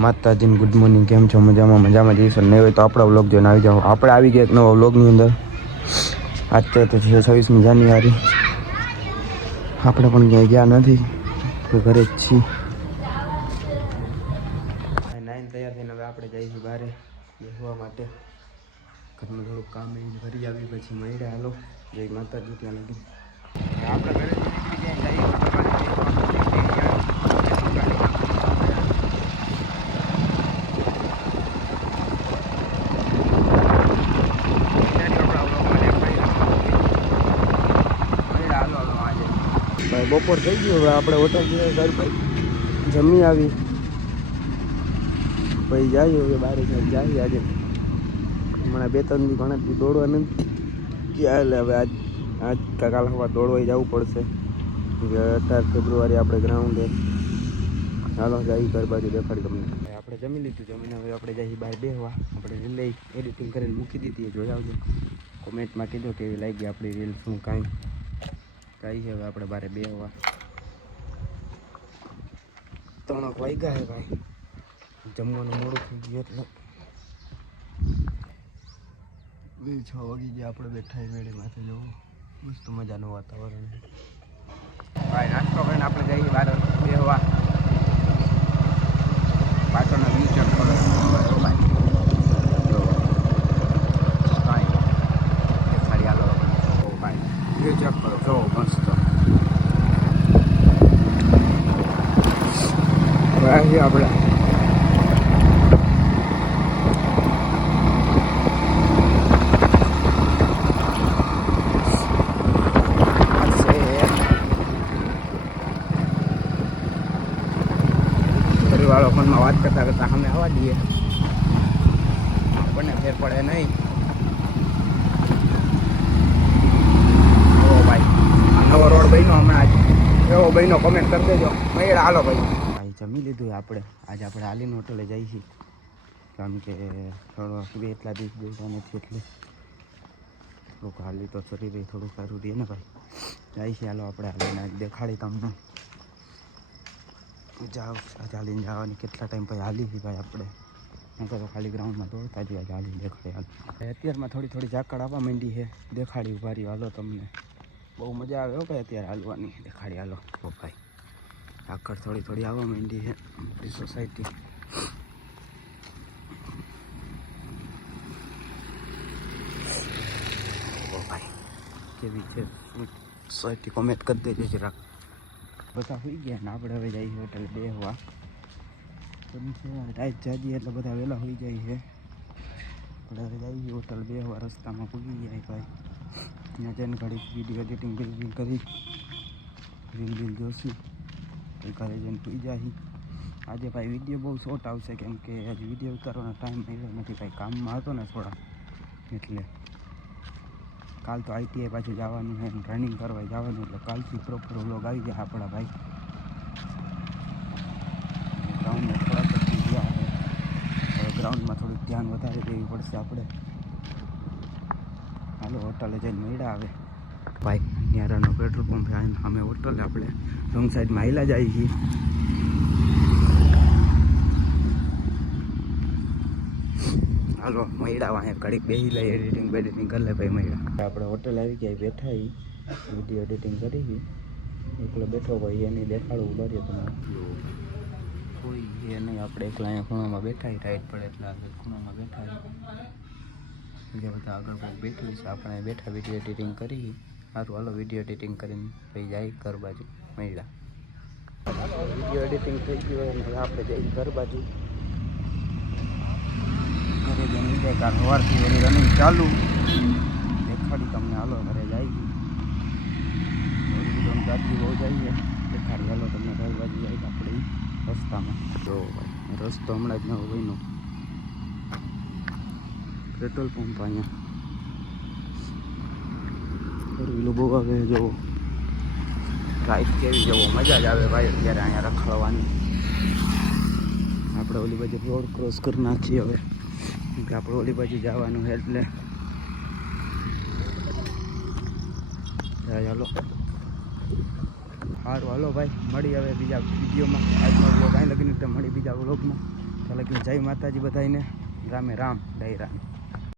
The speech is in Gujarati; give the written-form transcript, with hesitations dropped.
માતાજી ગુડ મોર્નિંગ, કેમ છો? મજામાં જઈશું. નહીં હોય તો આપણા વ્લોગ જોઈને આવી જાઓ. આપણે આવી ગયા એક નવા વ્લોગની અંદર. આજ તો છે 26મી જાન્યુઆરી. આપણે પણ ક્યાંય ગયા નથી, તો ઘરે જ છીએ. નાઈન તૈયાર થઈને હવે આપણે જઈશું બહાર બેસવા માટે. ઘરનું થોડુંક કામ ભરી આવી પછી મળ્યા. હાલો જય માતાજી. ત્યાં લગી આપણે ઘરે નીકળી જાય જઈએ. બપોર થઈ ગયું. હવે આપણે હોટલ ઘર ભાઈ જમી આવી પછી જઈએ. હવે બહાર જઈએ આજે. હમણાં 2-3 દી ઘણા દી દોડવા નથી ક્યાં. હવે આજ કાલ હવા દોડવા જવું પડશે. 18 ફેબ્રુઆરી આપણે ગ્રાઉન્ડે. ચાલો જઈએ ઘર બાજુ દેખાડી તમને. આપણે જમી લીધું. જમીને હવે આપણે જઈએ બહાર બેસવા. આપણે રીલ એડિટિંગ કરીને મૂકી દીધી, એ જોઈ આવજો. કોમેન્ટમાં કીધો કેવી લાગી આપણી રીલ, શું કાંઈ છે. હવે આપણે બહાર બેસવા. 3 વાગ્યા છે ભાઈ. જમવાનું મોડું થઈ ગયું એટલે 6 વાગી ગયા. આપણે બેઠા મેળી માથે જવું. મસ્ત મજાનું વાતાવરણ ભાઈ. નાસ્તો કરીને આપણે જઈએ બહાર બેસવા. પાછળના વ્યૂ ચેક કરો ભાઈ. દેખાડી આલો ભાઈ. વ્યૂ ચેક કરો, જો મસ્ત ભાઈ. આપણે વાળો ફોનમાં વાત કરતા કરતા અમે આવવા દઈએ, આપણને ફેર પડે નહીં. ઓ ભાઈ આ નવો રોડ બન્યો હમણાં જ. એવો બન્યો કમેન્ટ કરી દેજો. મેળા હાલો ભાઈ. ભાઈ જમી લીધું આપણે. આજે આપણે આલીન હોટલે જઈએ છીએ, કારણ કે થોડો એટલા દિવસ બેસવા નથી એટલે થોડુંક હાલી તો શરીર થોડું સારું રહે ને ભાઈ. જાય છે હાલો આપણે હાલીને દેખાડી તમને. જાઓ ચાલીને જવાની. કેટલા ટાઈમ પછી હાલી છે ભાઈ આપણે. હું તો ખાલી ગ્રાઉન્ડમાં દોડતા જ હાલી દેખાડી હાલ. અત્યારમાં થોડી ઝાકળ આવવા માંડી છે. દેખાડી ઉભારી હાલો તમને. બહુ મજા આવે હો ભાઈ અત્યારે હાલવાની. દેખાડી હાલો ઓ ભાઈ. ઝાકળ થોડી આવવા માંડી છે આપણી સોસાયટી. ઓ ભાઈ કેવી છે સોસાયટી, કોમેન્ટ કરી દેજો જરાક. બધા હોઈ ગયા ને આપણે હવે જઈએ હોટલ બેસવા. ટાઈટ જાજી એટલે બધા વહેલા હોઈ જાય છે. આપણે હવે જઈએ હોટલ બેસવા. રસ્તામાં પૂગી જાય ભાઈ. ત્યાં જઈને ઘડી વિડીયો એડિટિંગ કરી રીલ જોશું. ઘરે જઈને પૂઈ જાય. આજે ભાઈ વિડીયો બહુ શોર્ટ આવશે, કેમ કે આજે વિડીયો ઉતારવાનો ટાઈમ મળ્યો નથી ભાઈ. કામમાં હતો ને થોડા એટલે. કાલ તો ITI પાછું જવાનું છે, રનિંગ કરવા જવાનું, એટલે કાલથી પ્રોપર વ્લોગ આવી જાય આપણા ભાઈ. ગ્રાઉન્ડમાં થોડાક ગયા છે, ગ્રાઉન્ડમાં થોડુંક ધ્યાન વધારે દેવી પડશે આપણે. હાલો હોટલે જઈને મળ્યા આવે ભાઈ. ન્યારાનો પેટ્રોલ પંપ અમે હોટલે આપણે રોંગ સાઈડમાં હાઈલા જઈએ છીએ. હાલો મળ્યા વાંહે ઘડીક બેસી લઈએ, એડિટિંગ બેડિટિંગ કરી લે ભાઈ. મળ્યા આપણે હોટલ આવી ગયા, બેઠા વિડીયો એડિટિંગ કરી. એકલો બેઠો ભાઈ એની દેખાડવું બરે તમે કોઈ એ નહીં. આપણે એકલા અહીંયા ખૂણામાં બેઠા ટાઈટ પડે એટલે આગળ ખૂણામાં બેઠા. બીજા બધા આગળ કોઈ બેઠું છે, આપણે બેઠા વિડીયો એડિટિંગ કરી. સારું હાલો વિડીયો એડિટિંગ કરીને પછી જાય ઘર બાજુ. મળ્યા વિડીયો એડિટિંગ થઈ ગયું હવે આપણે જઈએ ઘર બાજુ. ઘરે જઈને જાય કારણ સવારથી એની રનિંગ ચાલુ. દેખાડી તમને હાલો ઘરે જાય. ગાડી બહુ જઈએ દેખાડી હાલો તમને ઘર બાજુ જાય આપણે રસ્તામાં. તો ભાઈ રસ્તો હમણાં જ નવો બન્યો. પેટ્રોલ પંપ અહીંયા ફોરવ્હીલો બહુ આવે. જો રાઈડ કેવી જવો મજા જ આવે ભાઈ અત્યારે અહીંયા રખડવાની. આપણે ઓલી બાજુ રોડ ક્રોસ કરી નાખીએ હવે, કે આપણે ઓલી બાજુ જવાનું છે એટલે. હાલો સારું હાલો ભાઈ મળી હવે બીજા વિડીયોમાં. આજનો વ્લોગ અહીં લગીને મળી બીજા વ્લોગમાં. ચાલો કે જય માતાજી બધાને રામે રામ ડાયરા